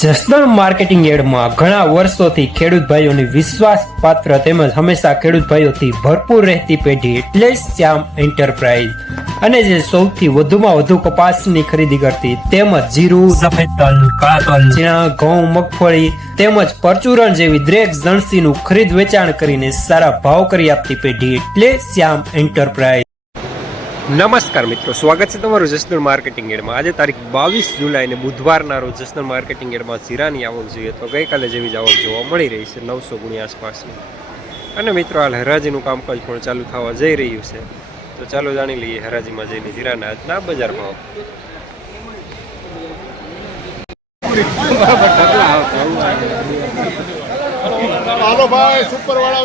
Jasdan marketing યાર્ડમાં ઘણા વર્ષોથી ખેડૂત ભાઈઓની વિશ્વાસપાત્ર તેમજ હંમેશા ખેડૂત ભાઈઓથી ભરપૂર રહેતી પેઢી એટલે શ્યામ એન્ટરપ્રાઇઝ અને જે સૌથી વધુમાં વધુ કપાસની ખરીદી કરતી તેમજ જીરું, સફેદ તલ, કાળા તલ, ચણા, ઘઉં, મગફળી તેમજ પરચુરણ જેવી દરેક જણસીનું ખરીદ વેચાણ કરીને સારા ભાવ કરી આપતી પેઢી એટલે શ્યામ એન્ટરપ્રાઇઝ। નમસ્કાર મિત્રો, સ્વાગત છે તમારું જસદણ માર્કેટિંગ યાર્ડમાં। આજે તારીખ 22 જુલાઈને બુધવારના રોજ જસદણ માર્કેટિંગ યાર્ડમાં જીરાની આવક જોઈએ તો ગઈકાલે જેવી જ આવક જોવા મળી રહી છે 900 ગુણી આસપાસની। અને મિત્રો હાલ હરાજીનું કામકાજ પણ ચાલુ થવા જઈ રહ્યું છે, તો ચાલો જાણી લઈએ હરાજીમાં જઈને જીરાના આજના બજાર ભાવ। હાલો ભાઈ, સુપર વાળા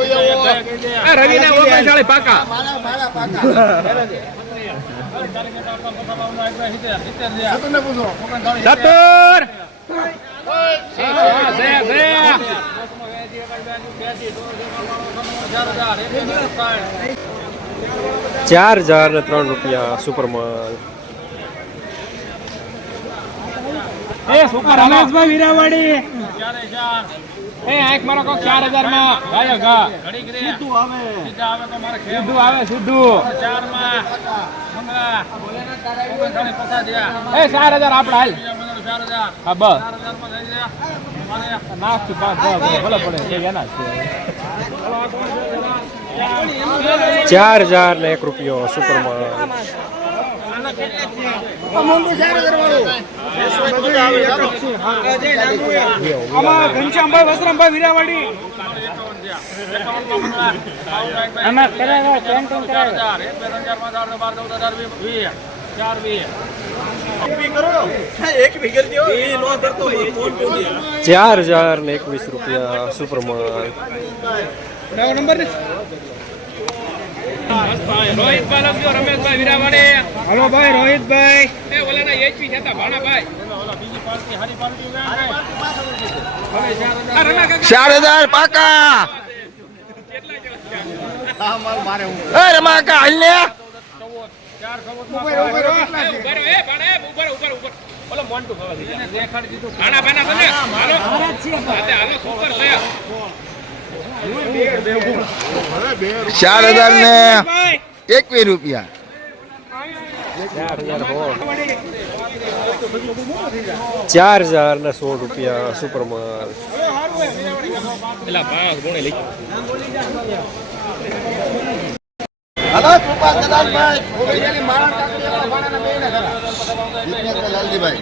આ રવિના 39 પાકા ₹4003 સુપર માલ। સુપર રમેશભાઈ વીરાવાડી એ આંખ મારો કો 4000 માં ગાયો ગા સીધું આવે સીધા આવે તો મારે સીધું આવે સીધું 4 માં મંગળા બોલેના તારા પસા દિયા એ 4000 આપડા હાલ 4000 હા બસ 4000 માં લઈ જા મારે નાખ થી પાસ ભલે પડે એ એના છે ₹4001 સુપર માલ। ઘનશ્યામભાઈ વસરામભાઈ વીરાવાડી ₹4021 સુપર માલ। નંબર રોહિતભાઈ લખજો, રમેશભાઈ વીરાવાડી। હાલો ભાઈ રોહિતભાઈ એ ઓલાના એચપી હતા ભાણાભાઈ ઓલા બીજી પાર્ટી હારી પાર્ટી 4000 પાકા કેટલા માલ મારે એ રમાકા હાલ ને 4 ઉપર એ ભાણા ઉપર ઓલો મોન્ટુ ખવા દે એને દેખાડી દીધું ભાણા બને હાલો હાલો સુપર થયા 4021 રૂપિયા। 4016 સુપર માલ। પેલા 5 ગોણે લઈ હાલો કૃપા દલાલભાઈ ઓગેલી મારણ કાકડી વાળા ભાણાના બેને ખરા જીતેન્દ્ર લાલજીભાઈ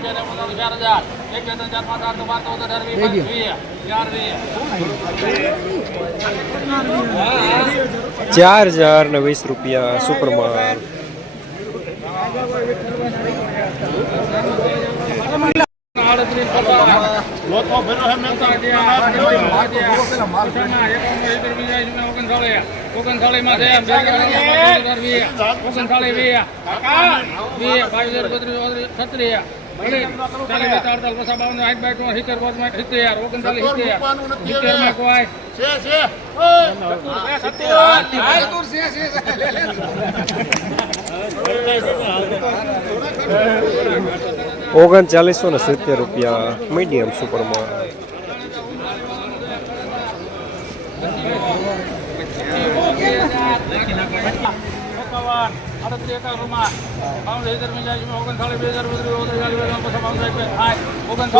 4020 સુપર માલ। ₹3970 મીડિયમ સુપર માલ।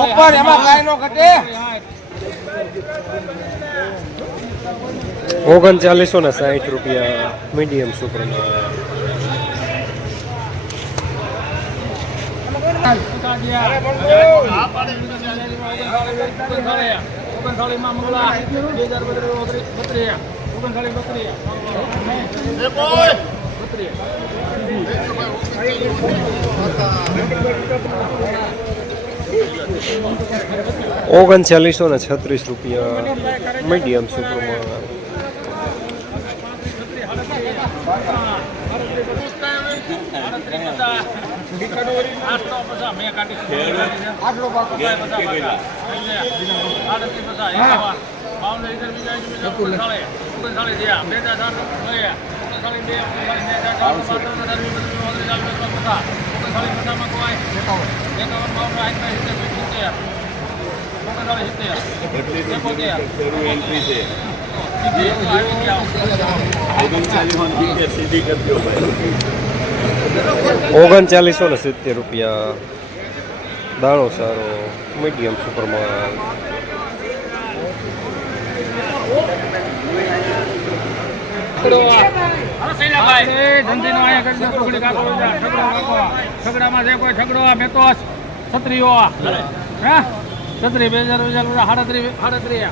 ઉપર એમાં કાઈ નો ઘટે। ₹3960 મીડિયમ સુપર માલ। ₹3936 મીડિયમ સુપર માલ। ₹3970 દાણો સારો મીડિયમ સુપરમાં છગડામાં છે કોઈ છગડો મેતો છત્રીઓ છત્રી 2000 સાડત્રીસ 38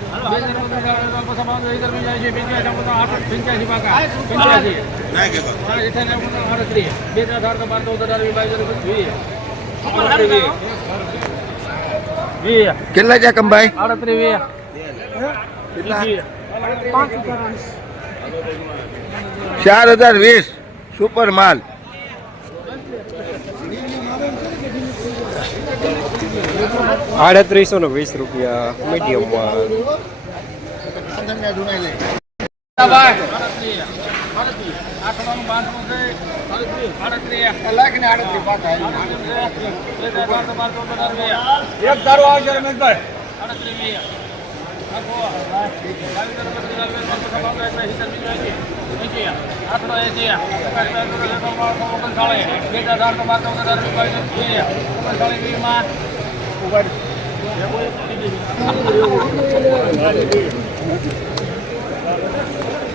કેટલા છે કંભાઈ? 38 કેટલા? 4020 સુપર માલ. ₹3820 મીડિયમમાં એક તારો આવશે રમેશભાઈ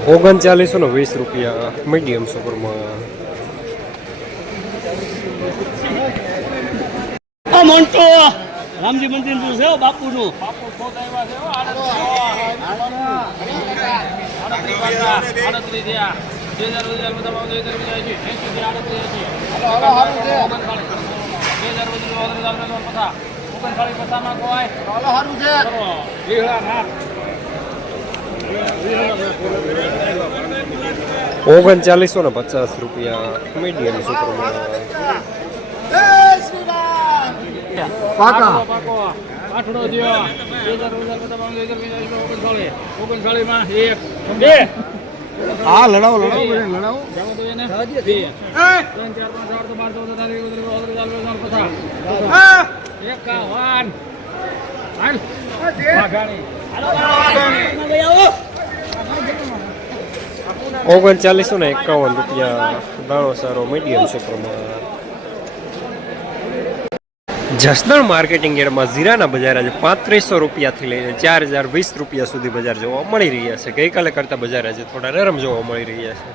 ₹3920 મીડિયમ સુપરમાં મોન્ટો રામજી મંદિર નું છે બાપુ નું ₹3950 મીડિયમ સુપરમાં આઠડો દ્યો 39 માં એક બે હા લડાવો લડાવો. 3951 દાણો સારો મીડિયમ સુપરમાં જસદણ માર્કેટિંગ યાર્ડમાં જીરાના બજાર આજે ₹3500 થી લઈને ₹4020 સુધી બજાર જોવા મળી રહ્યા છે. ગઈકાલે કરતાં બજાર આજે થોડા નરમ જોવા મળી રહ્યા છે.